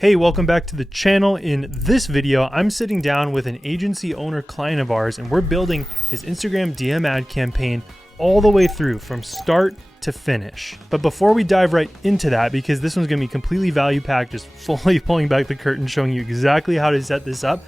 Hey, welcome back to the channel. In this video, I'm sitting down with an agency owner client of ours, and we're building his Instagram DM ad campaign all the way through from start to finish. But before we dive right into that, because this one's gonna be completely value packed, just fully pulling back the curtain, showing you exactly how to set this up,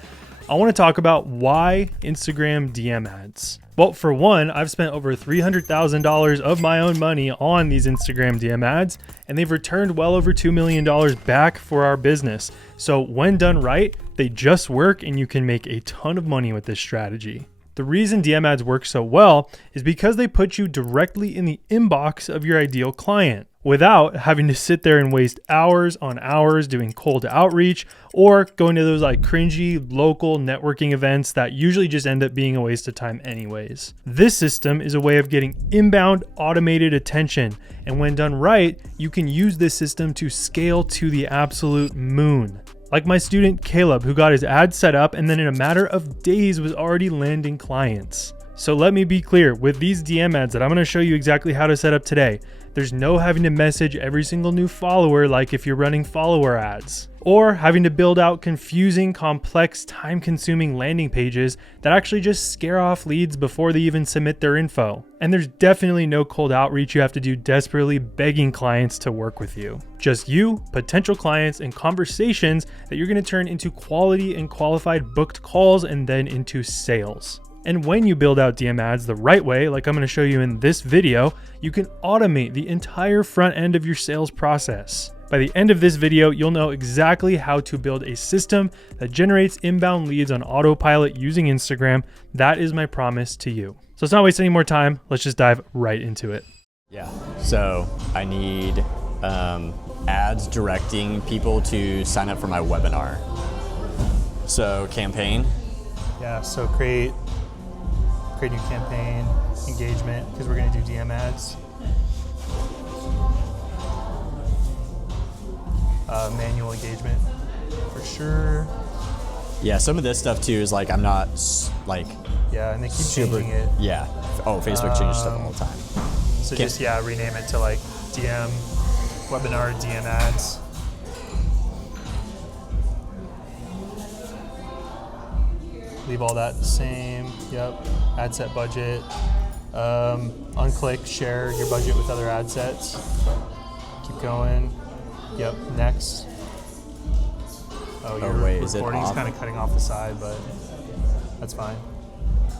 I wanna talk about why Instagram DM ads. Well, for one, I've spent over $300,000 of my own money on these Instagram DM ads, and they've returned well over $2 million back for our business. So when done right, they just work and you can make a ton of money with this strategy. The reason DM ads work so well is because they put you directly in the inbox of your ideal client without having to sit there and waste hours on hours doing cold outreach or going to those like cringy local networking events that usually just end up being a waste of time anyways. This system is a way of getting inbound automated attention, and when done right, you can use this system to scale to the absolute moon. Like my student Caleb, who got his ad set up and then in a matter of days was already landing clients. So let me be clear, with these DM ads that I'm gonna show you exactly how to set up today, there's no having to message every single new follower like if you're running follower ads, or having to build out confusing, complex, time-consuming landing pages that actually just scare off leads before they even submit their info. And there's definitely no cold outreach you have to do desperately begging clients to work with you. Just you, potential clients, and conversations that you're gonna turn into quality and qualified booked calls and then into sales. And when you build out DM ads the right way, like I'm gonna show you in this video, you can automate the entire front end of your sales process. By the end of this video, you'll know exactly how to build a system that generates inbound leads on autopilot using Instagram. That is my promise to you. So let's not waste any more time. Let's just dive right into it. Yeah, so I need ads directing people to sign up for my webinar. So campaign. Yeah, so create new campaign, engagement, because we're gonna do DM ads. Manual engagement, for sure. Yeah, some of this stuff too is like, I'm not like... Yeah, and they keep changing it. Yeah, oh, Facebook changes stuff all the time. So just, rename it to like DM, webinar, DM ads. Leave all that the same. Yep. Ad set budget. Unclick, share your budget with other ad sets. Keep going. Yep. Next. Oh, your recording's kind of cutting off the side, but that's fine.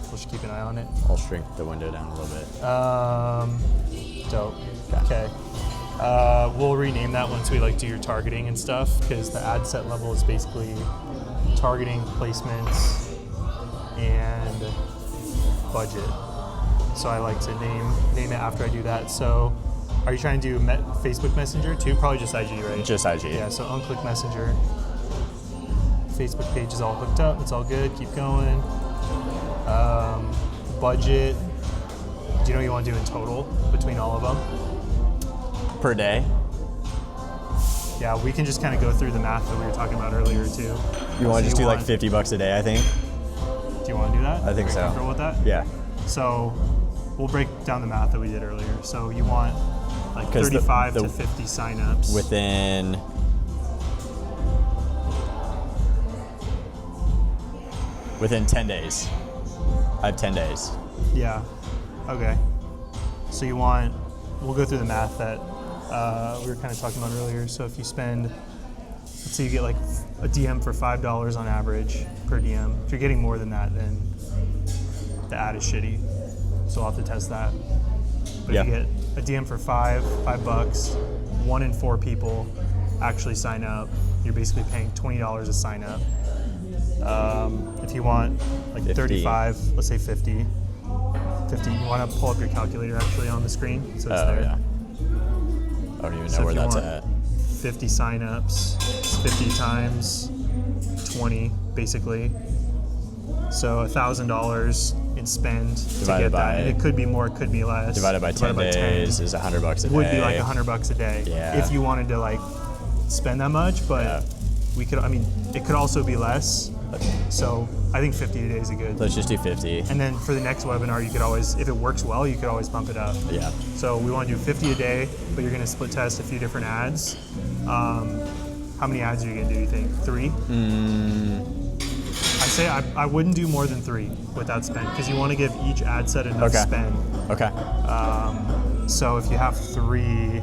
We'll just keep an eye on it. I'll shrink the window down a little bit. Dope. Okay. We'll rename that once we do your targeting and stuff, because the ad set level is basically targeting, placements, and budget. So I like to name it after I do that. So are you trying to do Facebook Messenger too? Probably just IG, right? Just IG. Yeah, so unclick Messenger. Facebook page is all hooked up. It's all good. Keep going. Budget. Do you know what you want to do in total between all of them? Per day? Yeah, we can just kind of go through the math that we were talking about earlier too. You want to just do like $50 a day, I think? Do you want to do that? I think so. Are you comfortable with that? Yeah. So we'll break down the math that we did earlier. So you want like 35 to 50 signups. Within 10 days. I have 10 days. Yeah. Okay. So you want, we'll go through the math that we were kind of talking about earlier. So if you spend, let's say you get like a DM for $5 on average per DM. If you're getting more than that, then the ad is shitty. So we'll have to test that. But if you get a DM for $5, 1 in 4 people actually sign up. You're basically paying $20 a sign up. If you want like 50. 35, let's say 50. You want to pull up your calculator actually on the screen, so it's there. Yeah. I don't even know where that's at. 50 signups, 50 times 20, basically. So $1,000 in spend to get that. And it could be more, it could be less. Divided by 10 days is $100 a day. Would be like $100 a day. Yeah. If you wanted to like spend that much, but we could, it could also be less. So I think 50 a day is a good. Let's just do 50. And then for the next webinar, you could always, if it works well, you could always bump it up. Yeah. So we want to do 50 a day, but you're going to split test a few different ads. How many ads are you gonna do, you think? 3? I say I wouldn't do more than 3 without spend, because you want to give each ad set enough spend. Okay. So if you have 3,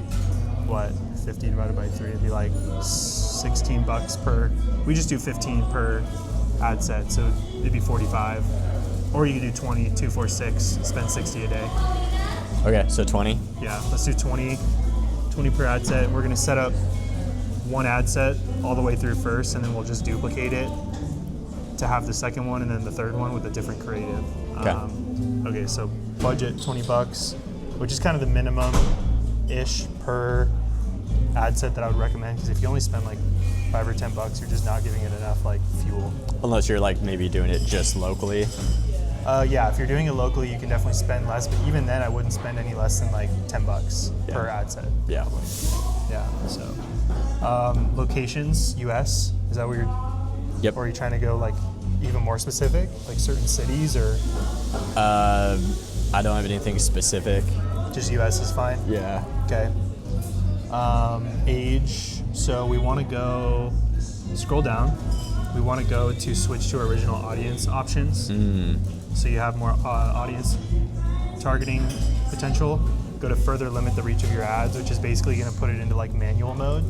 50 divided by 3, it'd be like $16 per. We just do 15 per ad set, so it'd be 45. Or you could do 20, 2, 4, 6, spend 60 a day. Okay, so 20. Yeah, let's do 20 per ad set. We're gonna set up one ad set all the way through first, and then we'll just duplicate it to have the second one and then the third one with a different creative. Okay. Okay, so budget $20, which is kind of the minimum-ish per ad set that I would recommend, because if you only spend like $5 or $10, you're just not giving it enough like fuel. Unless you're like maybe doing it just locally. Yeah, if you're doing it locally, you can definitely spend less, but even then I wouldn't spend any less than like $10 per ad set. Yeah. Yeah, so. Locations, US, is that where you're? Yep. Or are you trying to go like even more specific, like certain cities, or? I don't have anything specific. Just US is fine? Yeah. Okay. Age, so we want to go, scroll down. We want to go to switch to original audience options. So you have more audience targeting potential. Go to further limit the reach of your ads, which is basically going to put it into like manual mode,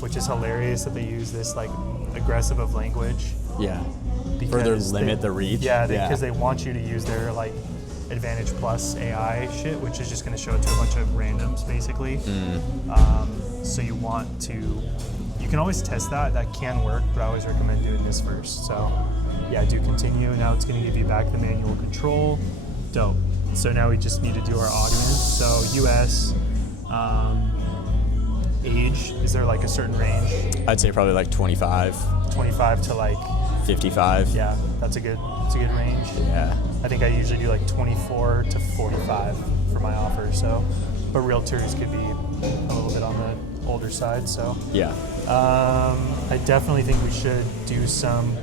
which is hilarious that they use this like aggressive of language. Yeah. Further limit the reach. Yeah, because they want you to use their like Advantage Plus AI shit, which is just going to show it to a bunch of randoms basically. So you want to, you can always test that. That can work, but I always recommend doing this first. So yeah, do continue. Now it's going to give you back the manual control. Dope. So now we just need to do our audience. So US, age, is there like a certain range? I'd say probably like 25. 25 to like 55. Yeah, that's a good range. Yeah. I think I usually do like 24 to 45 for my offer. So, but realtors could be a little bit on the older side. So yeah. I definitely think we should do some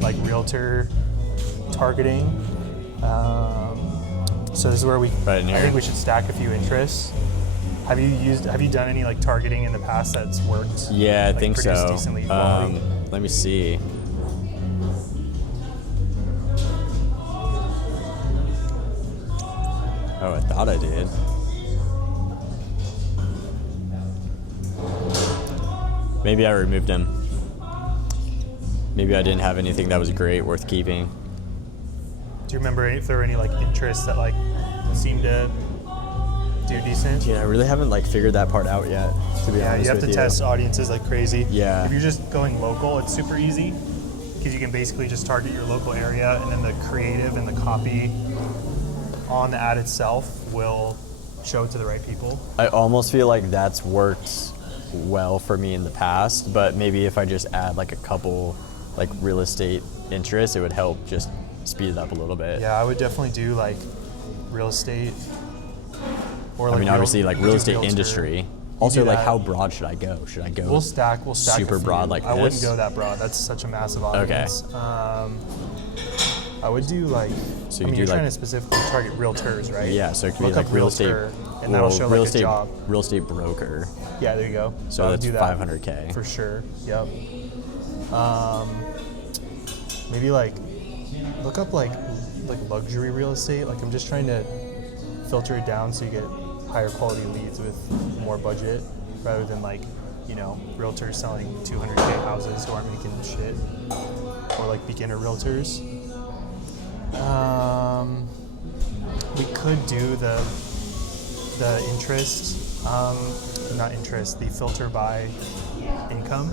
like realtor targeting. So this is where we. Right in here. I think we should stack a few interests. Have you done any like targeting in the past that's worked? Yeah, I like, think produced so. Decently quality? Let me see. Oh, I thought I did. Maybe I removed him. Maybe I didn't have anything that was great, worth keeping. Do you remember if there were any like interests that like seemed to do decent? Yeah, I really haven't like figured that part out yet, to be honest with you. Yeah, you have to test audiences like crazy. Yeah. If you're just going local, it's super easy because you can basically just target your local area, and then the creative and the copy on the ad itself will show it to the right people. I almost feel like that's worked well for me in the past, but maybe if I just add like a couple like real estate interests, it would help just speed it up a little bit. Yeah, I would definitely do like real estate, or like I mean, obviously like real estate realtor. industry. Also, like how broad should I go? Should I go? We'll stack super a few. broad like I this? wouldn't go that broad. That's such a massive audience. Okay. I would do like. So I mean, do you're like, trying to specifically target realtors, right? Yeah, so it could Look be like up real estate, realtor, and that'll show real like estate, a job. real estate broker. Yeah, there you go. So I would that's do that 500K for sure. Yep. Maybe like look up like luxury real estate. Like I'm just trying to filter it down so you get higher quality leads with more budget, rather than like, you know, realtors selling 200K houses who aren't making shit, or like beginner realtors. We could do the interest, not interest, the filter by income,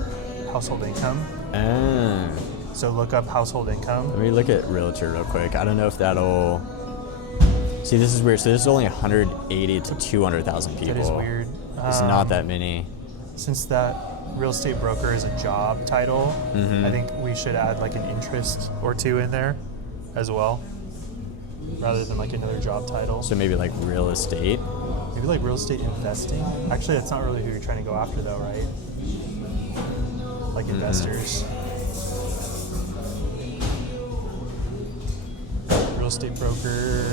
household income. So look up household income. Let me look at realtor real quick. I don't know if that'll. See, this is weird. So this is only 180 to 200,000 people. That is weird. It's not that many. Since that real estate broker is a job title, I think we should add like an interest or two in there as well, rather than like another job title. So maybe like real estate. Maybe like real estate investing. Actually, that's not really who you're trying to go after though, right? Like investors. Real estate broker.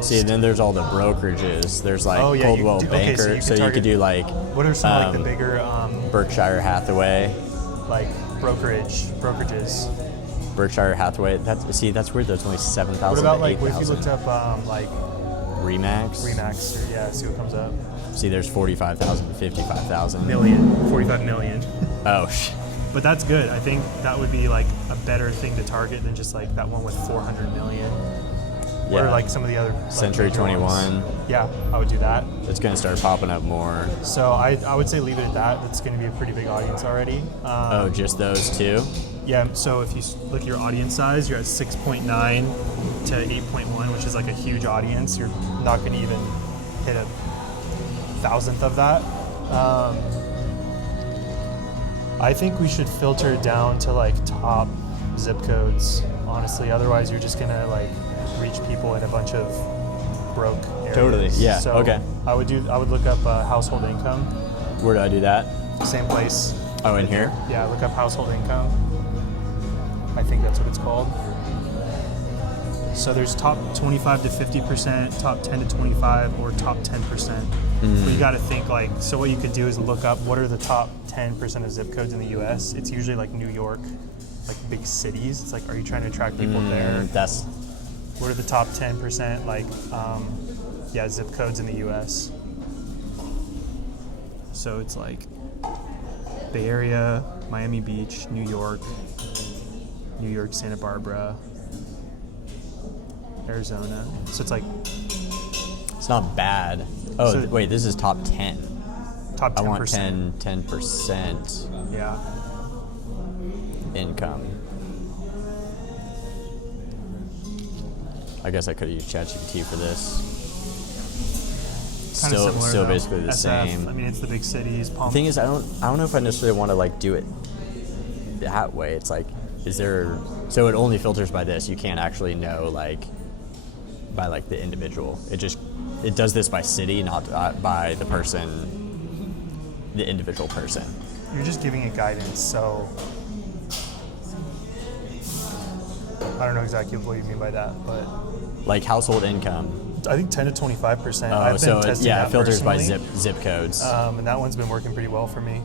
See, then there's all the brokerages. There's like Coldwell Banker, so you could do like. What are some like the bigger Berkshire Hathaway. Like brokerages. Berkshire Hathaway. That's weird. There's only 7,000. What about like what if you looked up like Remax? Remax, or, yeah, see what comes up. See, there's 45,000, 55,000. 45 million. Oh, shit. But that's good. I think that would be like a better thing to target than just like that one with 400 million. Yeah. Or like some of the other like, Century 21. Yeah, I would do that. It's going to start popping up more. So I would say leave it at that. That's going to be a pretty big audience already. Oh, just those two? Yeah, so if you look at your audience size, you're at 6.9 to 8.1, which is like a huge audience. You're not going to even hit a thousandth of that. I think we should filter it down to like top zip codes, honestly. Otherwise, you're just gonna like reach people in a bunch of broke areas. Totally. Yeah. So okay. I would look up household income. Where do I do that? Same place. Oh, in here? Yeah. Look up household income. I think that's what it's called. So there's top 25 to 50%, top 10 to 25, or top 10%. But you got to think like, so what you could do is look up what are the top 10% of zip codes in the U.S. It's usually like New York, like big cities. It's like, are you trying to attract people there? What are the top 10% like, zip codes in the U.S.? So it's like Bay Area, Miami Beach, New York, Santa Barbara, Arizona. So it's like, it's not bad. Oh, so wait, this is top 10. Top 10%. I want 10% Yeah. income. I guess I could have used ChatGPT for this. Kind of similar, Still though. basically the SF, same. I mean, it's the big cities. The thing is, I don't know if I necessarily want to like do it that way. It's like, so it only filters by this. You can't actually know like by like the individual. It does this by city, not by the individual person. You're just giving it guidance, so I don't know exactly what you mean by that, but like household income. I think 10 to 25%. Oh, I've been testing that it filters by personally. zip codes. And that one's been working pretty well for me.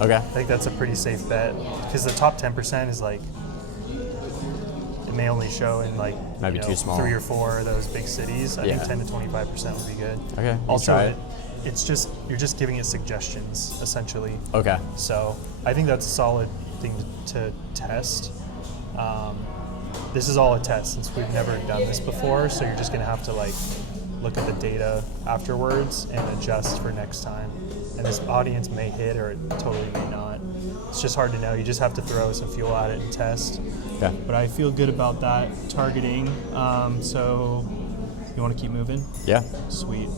Okay. I think that's a pretty safe bet because the top 10% is like, it may only show in like Might be too small. 3 or 4 of those big cities. I think 10 to 25% would be good. Okay. Also, try it. you're just giving it suggestions essentially. Okay. So I think that's a solid thing to test. This is all a test since we've never done this before. So you're just gonna have to like look at the data afterwards and adjust for next time. And this audience may hit or it totally may not. It's just hard to know. You just have to throw some fuel at it and test. Okay. But I feel good about that targeting. So you want to keep moving? Yeah. Sweet.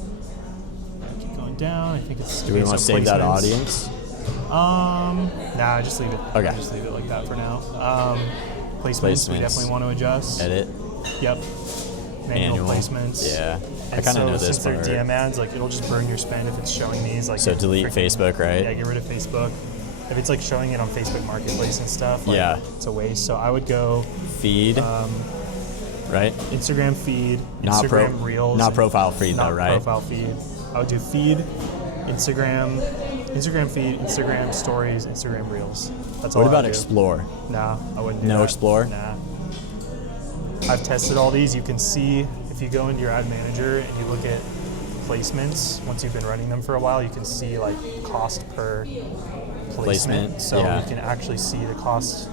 Keep going down. I think it's. Do we want to save that audience? Nah, just leave it. Okay. Just leave it like that for now. Placements. We definitely want to adjust. Edit. Yep. Manual placements. Yeah. And I kind of know this since they're part. DM ads, like it'll just burn your spend if it's showing these. Like So delete Facebook, right? Yeah, get rid of Facebook. If it's like showing it on Facebook Marketplace and stuff, like, yeah, it's a waste. So I would go feed, right? Instagram feed, not Instagram Reels, not profile feed though, right? Profile feed. I would do feed, Instagram feed, Instagram stories, Instagram Reels. That's all. What about I would do. Explore? Nah, I wouldn't do No that. Explore? Nah. I've tested all these. You can see if you go into your ad manager and you look at placements. Once you've been running them for a while, you can see like cost per placement. So you can actually see the cost,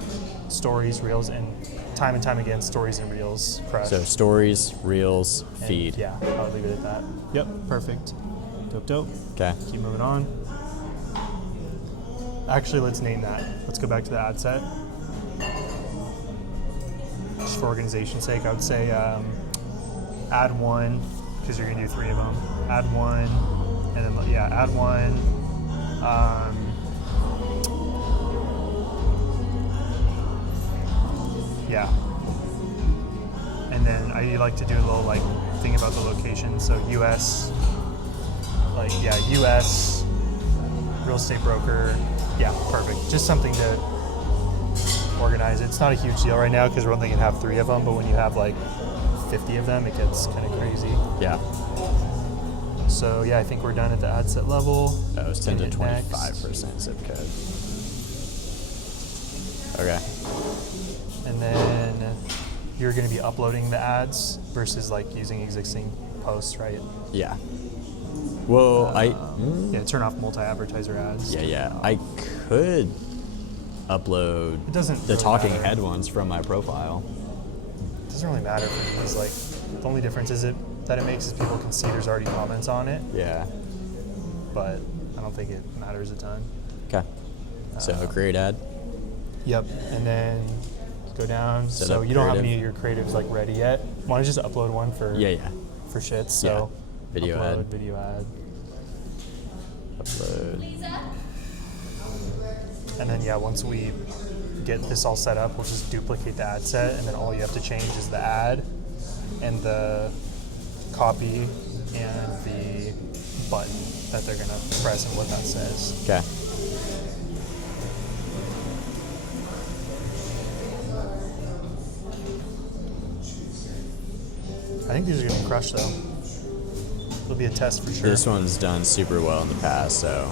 stories, reels, and time again, stories and reels crush. So stories, reels, feed. Yeah, I would leave it at that. Yep, perfect. Dope. Okay. Keep moving on. Actually, let's name that. Let's go back to the ad set. Just for organization's sake, I would say add one, because you're gonna do 3 of them. Add one, and then add one. And then I like to do a little like thing about the location. So US, US real estate broker. Yeah, perfect. Just something to organize it. It's not a huge deal right now because we're only gonna have 3 of them, but when you have like 50 of them, it gets kind of crazy. Yeah. So yeah, I think we're done at the ad set level. Oh, it's 10 to Hit next. 25% zip code. Okay. And then you're going to be uploading the ads versus like using existing posts, right? Yeah. Well, Yeah, turn off multi-advertiser ads. Yeah. I could upload It doesn't the really talking matter. head ones from my profile. It doesn't really matter for me. It's like the only difference is that it makes is people can see there's already comments on it, Yeah. but I don't think it matters a ton. Okay. So create ad. Yep. And then go down. Set So up you don't have creative. any of your creatives like ready yet. Why don't you just upload one for Yeah. for shits? So Video upload, ad. Video ad. Upload. And then yeah, once we get this all set up, we'll just duplicate the ad set, and then all you have to change is the ad and the copy and the button that they're gonna press and what that says. Okay. I think these are gonna be crushed though. It'll be a test for sure. This one's done super well in the past, so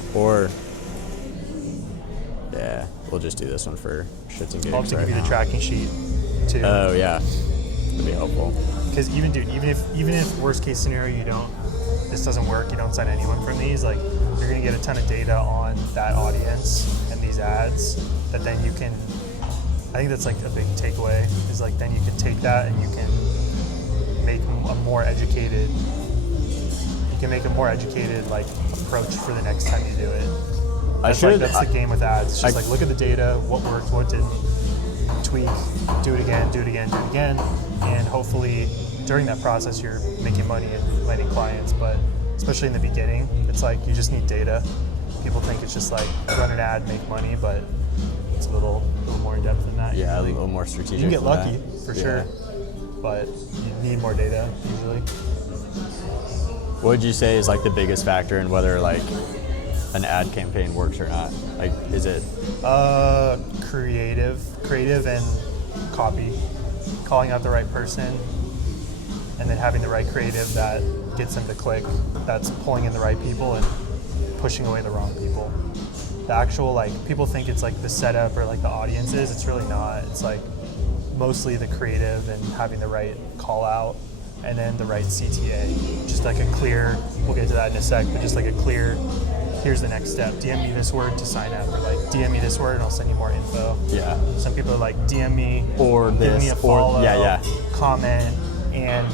yeah, we'll just do this one for shits and gigs. I'll have to right give you the now. tracking sheet too. Oh yeah, that'd be helpful. Because even if worst case scenario this doesn't work, you don't sign anyone from these, like you're gonna get a ton of data on that audience and these ads that then you can, I think that's like a big takeaway, is like then you can take that and you can make a more educated like approach for the next time you do it. That's the game with ads. It's just like look at the data, what worked, what didn't, tweak, do it again, and hopefully during that process you're making money and landing clients. But especially in the beginning, it's like you just need data. People think it's just like run an ad, make money, but it's a little more in depth than that. Yeah, usually. a little more strategic. You can get than lucky that. for Yeah. sure, but you need more data usually. What would you say is like the biggest factor in whether like an ad campaign works or not? Like, is it? Creative and copy, calling out the right person, and then having the right creative that gets them to click, that's pulling in the right people and pushing away the wrong people. The actual, like, people think it's like the setup or like the audiences, it's really not. It's like mostly the creative and having the right call out and then the right CTA. Just like a clear, we'll get to that in a sec, but just like a clear, here's the next step. DM me this word to sign up, or like DM me this word and I'll send you more info. Yeah. Some people are like, DM me, Or give this, me a follow, yeah. comment, and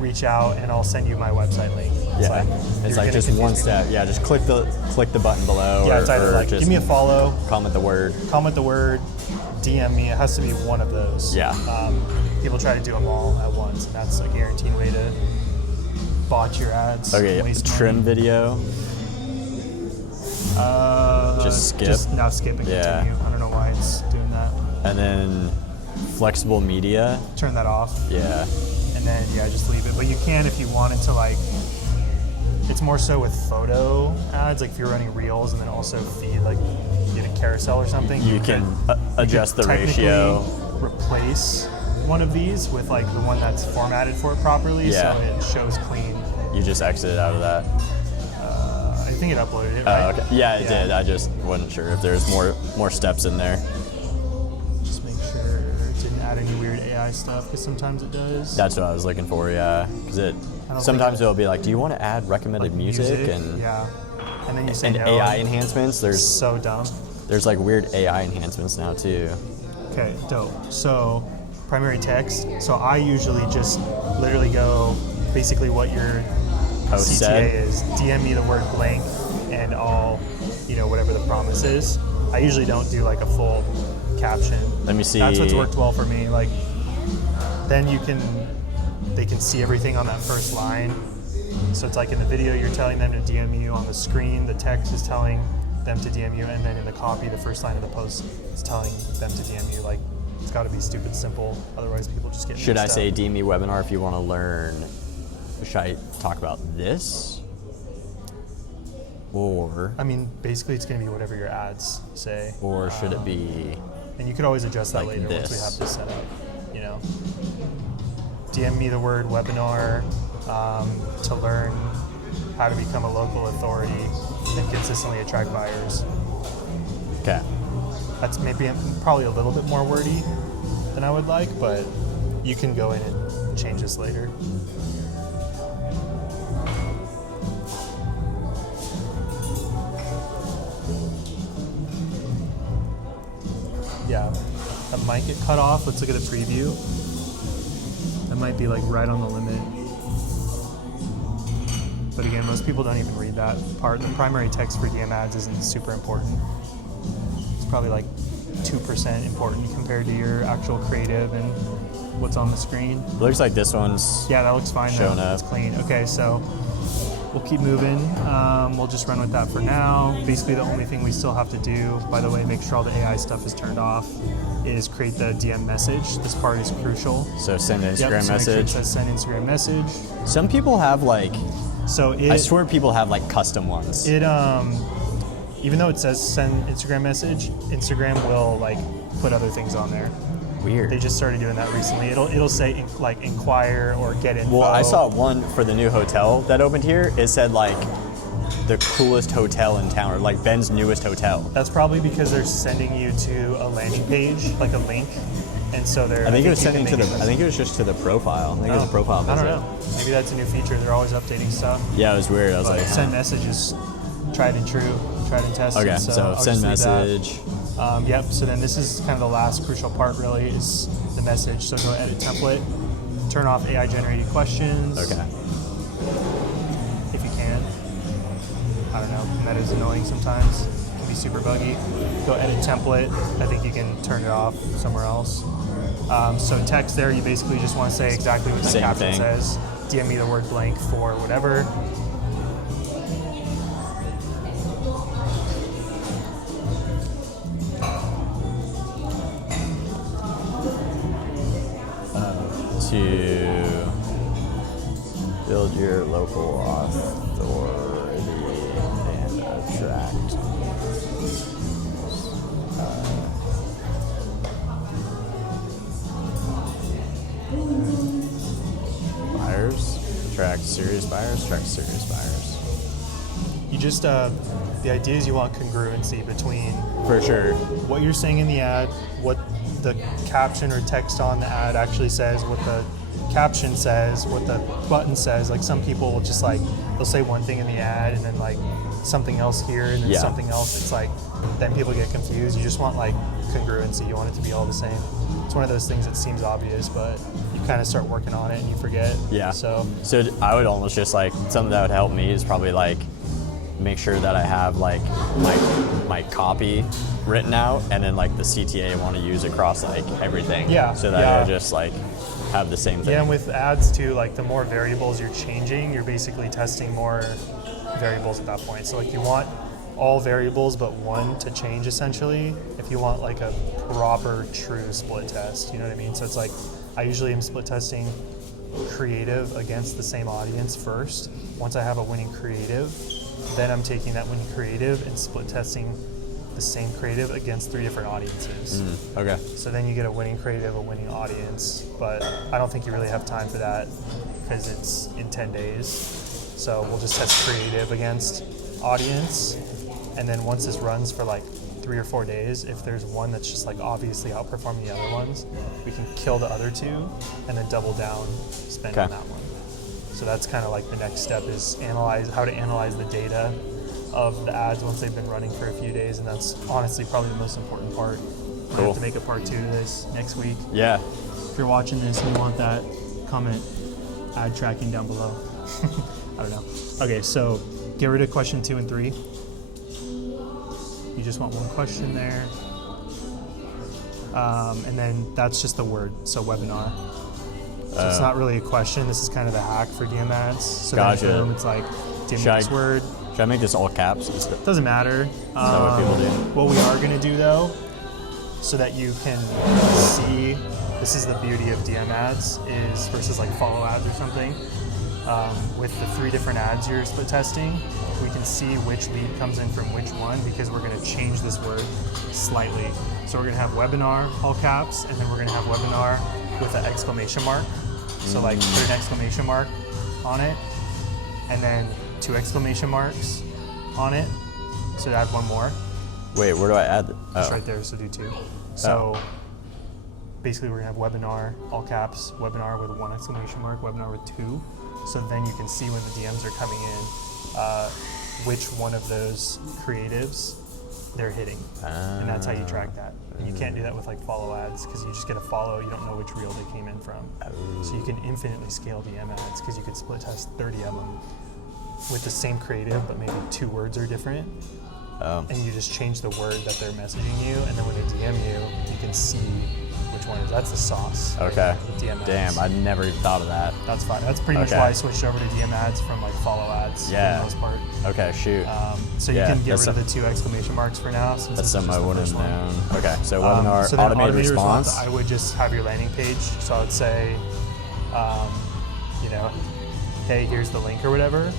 reach out, and I'll send you my website link. It's like just one step. Yeah, just click the button below. Yeah, it's either like just give me a follow, comment the word, DM me. It has to be one of those. Yeah. People try to do them all at once, and that's a guaranteed way to botch your ads. Okay, waste trim money. video. Just skip. Just now skip and Yeah. continue. I don't know why it's doing that. And then flexible media. Turn that off. Yeah. And then just leave it. But you can if you wanted to, like, it's more so with photo ads, like if you're running reels and then also feed, like you get a carousel or something. You can adjust the ratio. Replace one of these with like the one that's formatted for it properly, Yeah. so it shows clean. You just exited out of that. I think it uploaded it, right? Oh, okay. Yeah, it did. I just wasn't sure if there's more steps in there. Just make sure it didn't add any weird AI stuff, because sometimes it does. That's what I was looking for. Yeah, because don't sometimes think it'll be like, do you want to add recommended Like music and and then you say and no. AI enhancements? So dumb. There's like weird AI enhancements now too. Okay, dope. So, primary text. So I usually just literally go basically what your Post CTA said. is. DM me the word blank and I'll, whatever the promise is. I usually don't do like a full caption. Let me see. That's what's worked well for me. Like, then they can see everything on that first line. So it's like in the video, you're telling them to DM you. On the screen, the text is telling them to DM you, and then in the copy, the first line of the post is telling them to DM you. Like, it's got to be stupid simple, otherwise people just get Should I mixed say up. DM me webinar if you want to learn? Should I talk about this? Or I mean, basically, it's going to be whatever your ads say. should it be And you could always adjust that like later once we this? have this set up. DM me the word webinar to learn how to become a local authority and consistently attract buyers. Okay. That's maybe probably a little bit more wordy than I would like, but you can go in and change this later. Yeah, that might get cut off. Let's look at the preview. That might be like right on the limit. But again, most people don't even read that part. The primary text for DM ads isn't super important. It's probably like 2% important compared to your actual creative and what's on the screen. Looks like this one's Yeah, that looks fine. showing up. It's clean. Okay, so we'll keep moving. We'll just run with that for now. Basically, the only thing we still have to do, by the way, make sure all the AI stuff is turned off, is create the DM message. This part is crucial. So send an Instagram Yep, so make sure it message. says send Instagram message. Some people have like, So I swear people have like custom ones. Even though it says send Instagram message, Instagram will like put other things on there. Weird. They just started doing that recently. It'll say like inquire or get info. Well, I saw one for the new hotel that opened here. It said like the coolest hotel in town, or like Ben's newest hotel. That's probably because they're sending you to a landing page, like a link, and so they're. I think it was you can sending to make the. it- I think it was just to the profile. I think it was a profile I visit. don't know. Maybe that's a new feature. They're always updating stuff. Yeah, it was weird. I was But like, send messages, tried and true, tried and tested. okay, so so I'll send just leave that. message. Yep. So then this is kind of the last crucial part. Really is the message. So go edit template, turn off AI generated questions. Okay. If you can. I don't know. Meta's annoying sometimes. It can be super buggy. Go edit template. I think you can turn it off somewhere else. So text there, you basically just want to say exactly what the Same caption thing. says. DM me the word blank for whatever. To build your local authority and attract buyers, attract serious buyers, You just, the idea is you want congruency between For sure. what you're saying in the ad, what the caption or text on the ad actually says, what the caption says, what the button says. Like some people will just like, they'll say one thing in the ad and then like something else here and then Yeah. something else. It's like, then people get confused. You just want like congruency. You want it to be all the same. It's one of those things that seems obvious, but you kind of start working on it and you forget. Yeah. So I would almost just like, something that would help me is probably like, make sure that I have like my copy written out, and then like the CTA I want to use across like everything. Yeah, So that yeah. I just like have the same thing. yeah, and with ads too, like the more variables you're changing, you're basically testing more variables at that point. So like you want all variables but one to change essentially if you want like a proper true split test, you know what I mean? So it's like I usually am split testing creative against the same audience first. Once I have a winning creative, then I'm taking that winning creative and split testing the same creative against 3 different audiences. Okay. So then you get a winning creative, a winning audience, but I don't think you really have time for that because it's in 10 days. So we'll just test creative against audience, and then once this runs for like 3 or 4 days, if there's one that's just like obviously outperforming the other ones, we can kill the other 2 and then double down spend on Okay. that one. So that's kind of like the next step is how to analyze the data of the ads once they've been running for a few days, and that's honestly probably the most important part. We'll Cool. have to make a part 2 to this next week. Yeah. If you're watching this and you want that, comment ad tracking down below. I don't know. Okay, so get rid of question 2 and 3. You just want one question there. And then that's just the word, so webinar. So it's not really a question. This is kind of the hack for DM ads. So Gotcha. then boom, it's like, DM Should I- this word. Should I make this all caps? Doesn't matter. what people do? What we are going to do though, so that you can see, this is the beauty of DM ads, is versus like follow ads or something. With the 3 different ads you're split testing, we can see which lead comes in from which one because we're going to change this word slightly. So we're going to have webinar, all caps, and then we're going to have webinar with an exclamation mark. So like put an exclamation mark on it, and then 2 exclamation marks on it. So add one more. Wait, where do I add? Just right there, so do 2. So basically we're gonna have webinar, all caps, webinar with 1 exclamation mark, webinar with 2. So then you can see when the DMs are coming in, which one of those creatives they're hitting. And that's how you track that. And you can't do that with like follow ads because you just get a follow, you don't know which reel they came in from. So you can infinitely scale DM ads because you could split test 30 of them with the same creative, but maybe 2 words are different. And you just change the word that they're messaging you, and then when they DM you, you can see which one it is. That's the sauce. Okay. DM ads. Damn, I never even thought of that. That's fine. That's pretty much why I switched over to DM ads from like follow ads for the most part. Okay, shoot. So you can get rid of the 2 exclamation marks for now. Since that's something I wouldn't have known. Okay, so webinar, so automated response. I would just have your landing page. So I would say, you know, hey, here's the link or whatever,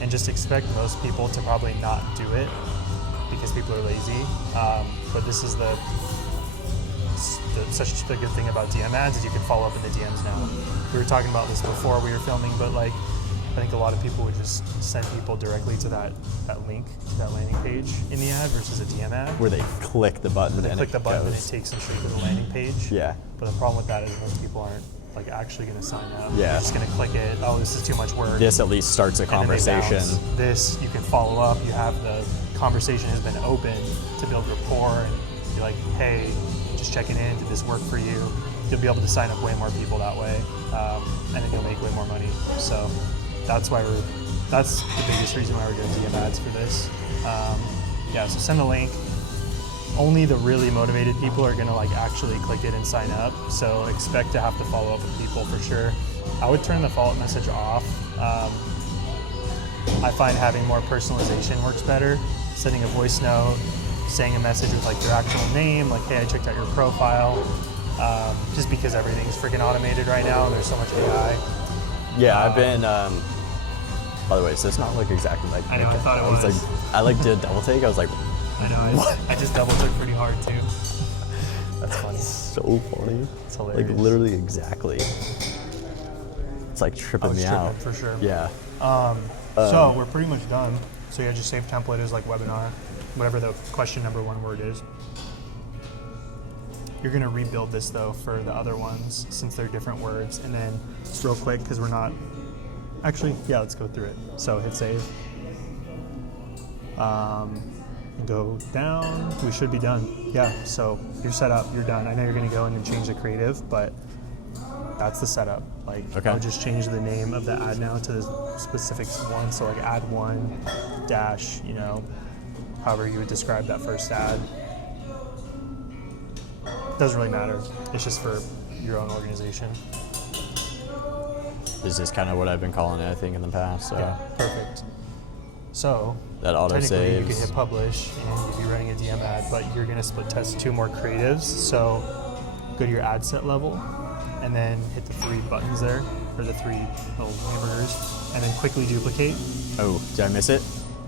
and just expect most people to probably not do it because people are lazy. But this is such a good thing about DM ads is you can follow up in the DMs now. We were talking about this before we were filming, but like I think a lot of people would just send people directly to that link, to that landing page in the ad versus a DM ad. Where they click the button and click the button and it takes them straight to the landing page. Yeah. But the problem with that is most people aren't like actually going to sign up. Yeah. They're just going to click it. Oh, this is too much work. This at least starts a conversation. This, you can follow up. You have the conversation has been open to build rapport and be like, hey, just checking in. Did this work for you? You'll be able to sign up way more people that way, and then you'll make way more money. So that's why that's the biggest reason why we're doing DM ads for this. Yeah, so send a link. Only the really motivated people are gonna like actually click it and sign up. So expect to have to follow up with people for sure. I would turn the follow-up message off. I find having more personalization works better. Sending a voice note, saying a message with like your actual name, like, hey, I checked out your profile. Just because everything's freaking automated right now and there's so much AI. Yeah, I've been, by the way, so it's not like exactly like, I know, I thought it was. Like, I did a double take, I was like, I know, I just double took pretty hard too. That's funny. So funny. It's hilarious. Like literally exactly. It's like tripping me out. For sure. Yeah. So we're pretty much done. So yeah, just save template as like webinar, whatever the question number 1 word is. You're gonna rebuild this though for the other ones since they're different words. And then just real quick, because we're not, actually, yeah, let's go through it. So hit save. Go down, we should be done. Yeah, so you're set up, you're done. I know you're gonna go in and change the creative, but that's the setup. Like, I'll just change the name of the ad now to the specific one. So like ad 1 dash, you know, however you would describe that first ad. Doesn't really matter. It's just for your own organization. This is kind of what I've been calling it, I think, in the past. So. Yeah, perfect. So that auto technically saves. you can hit publish and you'd be running a DM ad, but you're gonna split test 2 more creatives. So go to your ad set level and then hit the 3 buttons there, or the 3 little hamburgers, and then quickly duplicate. Oh, did I miss it?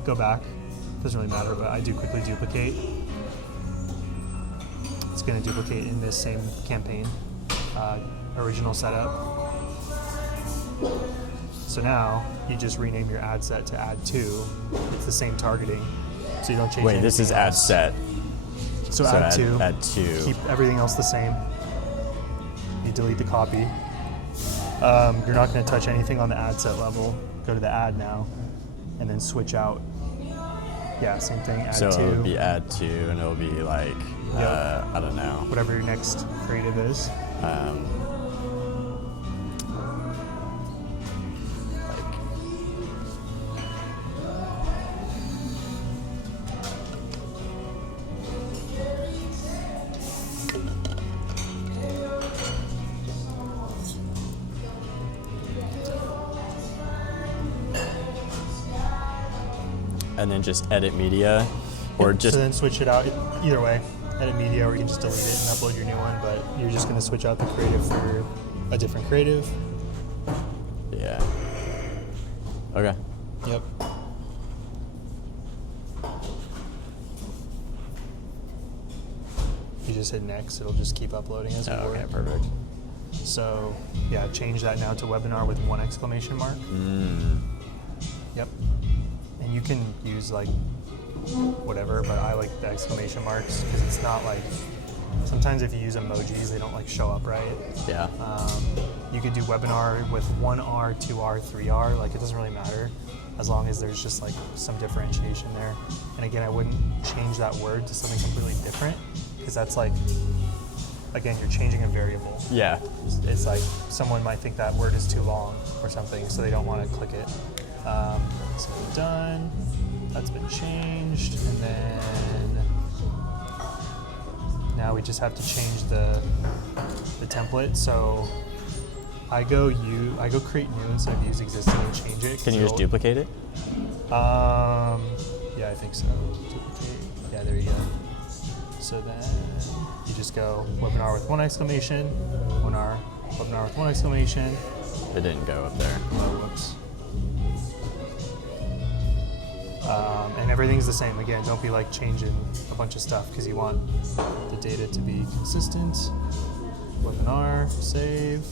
Go back. Doesn't really matter, but I do quickly duplicate. It's gonna duplicate in this same campaign, original setup. So now you just rename your ad set to ad 2. It's the same targeting, so you don't change. Wait, this is ad set. So ad 2. Ad 2. Keep everything else the same. You delete the copy. You're not going to touch anything on the ad set level. Go to the ad now, and then switch out. Yeah, same thing. Ad 2. So it'll be ad 2, and it'll be like I don't know. Whatever your next creative is. And then just edit media, or Yep, just. so then switch it out. Either way, edit media, or you can just delete it and upload your new one. But you're just going to switch out the creative for a different creative. Yeah. Okay. Yep. You just hit next. It'll just keep uploading as we Okay, work. perfect. So yeah, change that now to webinar with 1 exclamation mark. Yep. you can use like whatever, but I like the exclamation marks because it's not like, sometimes if you use emojis, they don't like show up right. Yeah. You could do webinar with 1R, 2R, 3R, like it doesn't really matter as long as there's just like some differentiation there. And again, I wouldn't change that word to something completely different because that's like, again, you're changing a variable. Yeah. It's like someone might think that word is too long or something, so they don't want to click it. So we're done. That's been changed, and then now we just have to change the template. So I go create new instead of use existing and change it. Can you just duplicate it? Yeah, I think so. Duplicate. Yeah, there you go. So then you just go webinar with 1 exclamation, webinar with 1 exclamation. It didn't go up there. Oh, whoops. And everything's the same. Again, don't be like changing a bunch of stuff because you want the data to be consistent. Webinar, save.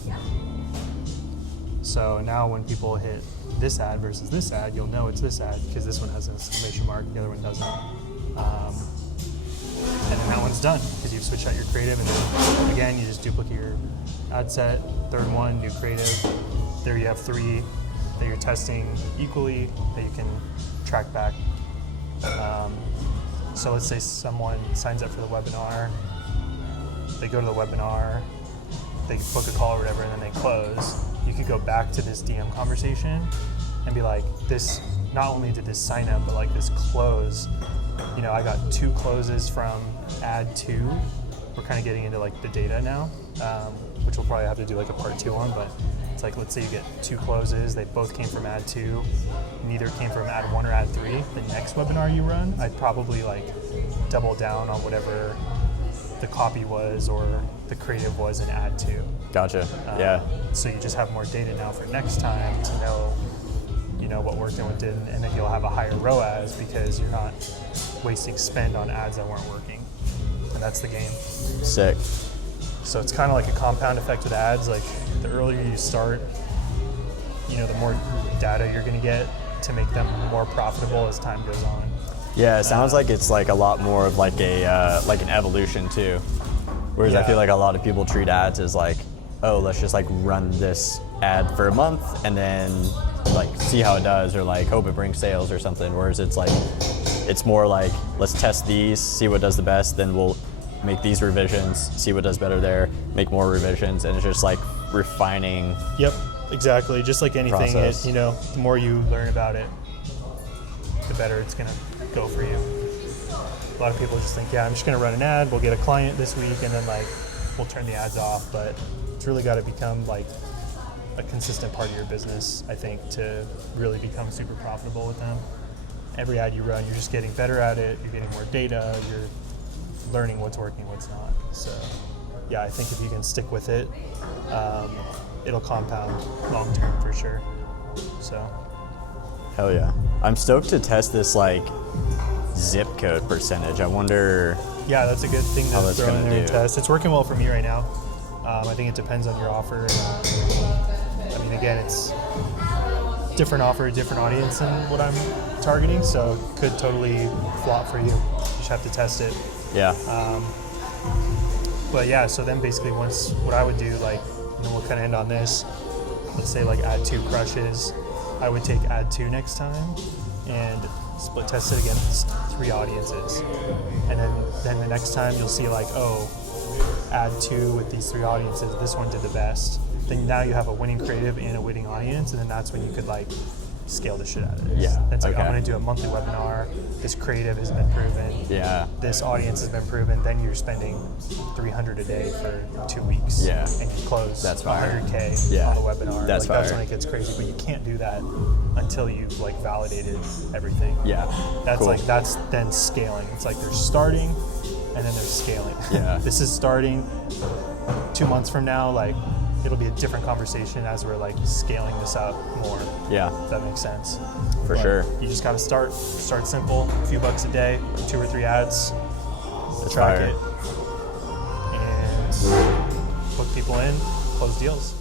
So now when people hit this ad versus this ad, you'll know it's this ad because this one has an exclamation mark, the other one doesn't. And then that one's done because you've switched out your creative, and then again, you just duplicate your ad set. Third one, new creative. There you have 3 that you're testing equally that you can track back. So let's say someone signs up for the webinar, they go to the webinar, they book a call or whatever, and then they close. You could go back to this DM conversation and be like, this, not only did this sign up, but like this close, you know, I got 2 closes from ad 2. We're kind of getting into like the data now, which we'll probably have to do like a part 2 on, but it's like, let's say you get 2 closes, they both came from ad 2, neither came from ad 1 or ad 3. The next webinar you run, I'd probably like double down on whatever the copy was or the creative was in ad 2. Gotcha. Yeah. So you just have more data now for next time to know, you know, what worked and what didn't, and then you'll have a higher ROAS because you're not wasting spend on ads that weren't working. And that's the game. Sick. So it's kind of like a compound effect with ads. Like the earlier you start, you know, the more data you're going to get to make them more profitable as time goes on. Yeah, it sounds like it's like a lot more of like a like an evolution too. Whereas I feel like a lot of people treat ads as like, oh, let's just like run this ad for a month and then like see how it does, or like hope it brings sales or something. Whereas it's like, it's more like, let's test these, see what does the best, then we'll make these revisions, see what does better there, make more revisions, and it's just like refining. Yep, exactly. Just like anything, Process. you know, the more you learn about it, the better it's gonna go for you. A lot of people just think, yeah, I'm just gonna run an ad, we'll get a client this week, and then like we'll turn the ads off. But it's really got to become like a consistent part of your business, I think, to really become super profitable with them. Every ad you run, you're just getting better at it, you're getting more data, you're learning what's working, what's not. So yeah, I think if you can stick with it, it'll compound long term for sure. So Hell yeah. I'm stoked to test this like zip code percentage. I wonder. yeah, that's a good thing How to that's throw in gonna there and do. test. It's working well for me right now. I think it depends on your offer. I mean, again, it's different offer, different audience than what I'm targeting, so it could totally flop for you. You just have to test it. Yeah. But yeah, so then basically once, what I would do, like, you know, we'll kind of end on this. Let's say like ad 2 crushes. I would take ad 2 next time and split test it against 3 audiences. And then the next time you'll see like, oh, ad 2 with these 3 audiences, this one did the best. Then now you have a winning creative and a winning audience, and then that's when you could like scale the shit out of this. Yeah, It's like, okay. I'm gonna do a monthly webinar, this creative has been proven, Yeah. this audience has been proven, then you're spending $300 a day for 2 weeks. Yeah. And you close That's fire. $100K Yeah. on the webinar. That's That's fire. when it gets crazy, but you can't do that until you've like validated everything. Yeah. That's Cool. like, that's then scaling. It's like there's starting and then there's scaling. Yeah. This is starting. 2 months from now, like, it'll be a different conversation as we're like scaling this up more. Yeah. If that makes sense. For But sure. You just gotta start simple, a few bucks a day, 2 or 3 ads, That's track fire. it, and book people in, close deals.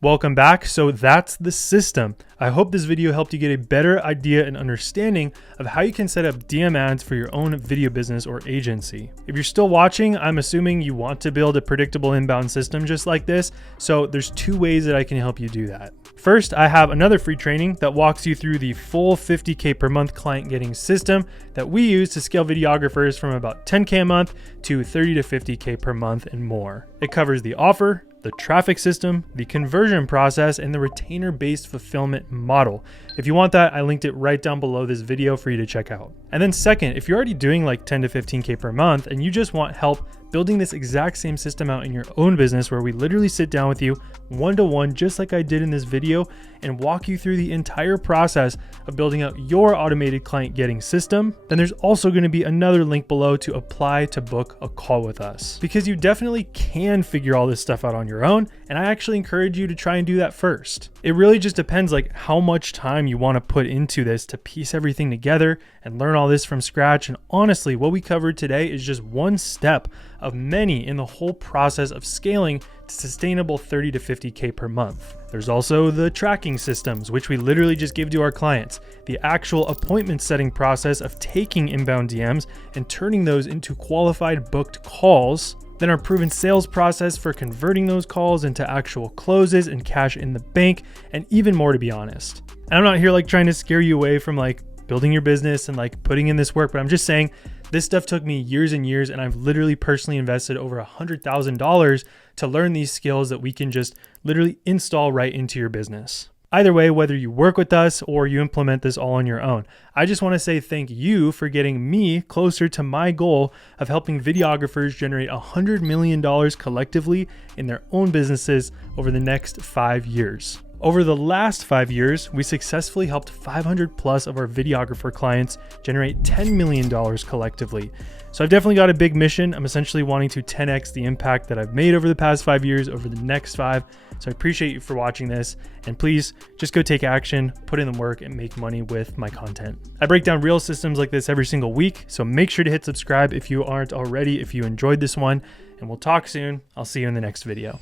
Welcome back. So that's the system. I hope this video helped you get a better idea and understanding of how you can set up DM ads for your own video business or agency. If you're still watching, I'm assuming you want to build a predictable inbound system just like this. So there's 2 ways that I can help you do that. First, I have another free training that walks you through the full 50K per month client getting system that we use to scale videographers from about 10K a month to 30 to 50K per month and more. It covers the offer, the traffic system, the conversion process, and the retainer-based fulfillment model. If you want that, I linked it right down below this video for you to check out. And then second, if you're already doing like 10 to 15K per month and you just want help building this exact same system out in your own business where we literally sit down with you one-to-one, just like I did in this video, and walk you through the entire process of building out your automated client getting system, then there's also going to be another link below to apply to book a call with us. Because you definitely can figure all this stuff out on your own, and I actually encourage you to try and do that first. It really just depends like how much time you want to put into this to piece everything together and learn all this from scratch. And honestly, what we covered today is just one step of many in the whole process of scaling to sustainable 30 to 50K per month. There's also the tracking systems, which we literally just give to our clients, the actual appointment setting process of taking inbound DMs and turning those into qualified booked calls, then our proven sales process for converting those calls into actual closes and cash in the bank, and even more, to be honest. And I'm not here like trying to scare you away from like building your business and like putting in this work, but I'm just saying this stuff took me years and years, and I've literally personally invested over $100,000 to learn these skills that we can just literally install right into your business. Either way, whether you work with us or you implement this all on your own, I just want to say thank you for getting me closer to my goal of helping videographers generate $100 million collectively in their own businesses over the next 5 years. Over the last 5 years, we successfully helped 500 plus of our videographer clients generate $10 million collectively. So I've definitely got a big mission. I'm essentially wanting to 10x the impact that I've made over the past 5 years over the next 5. So I appreciate you for watching this, and please just go take action, put in the work, and make money with my content. I break down real systems like this every single week, so make sure to hit subscribe if you aren't already, if you enjoyed this one, and we'll talk soon. I'll see you in the next video.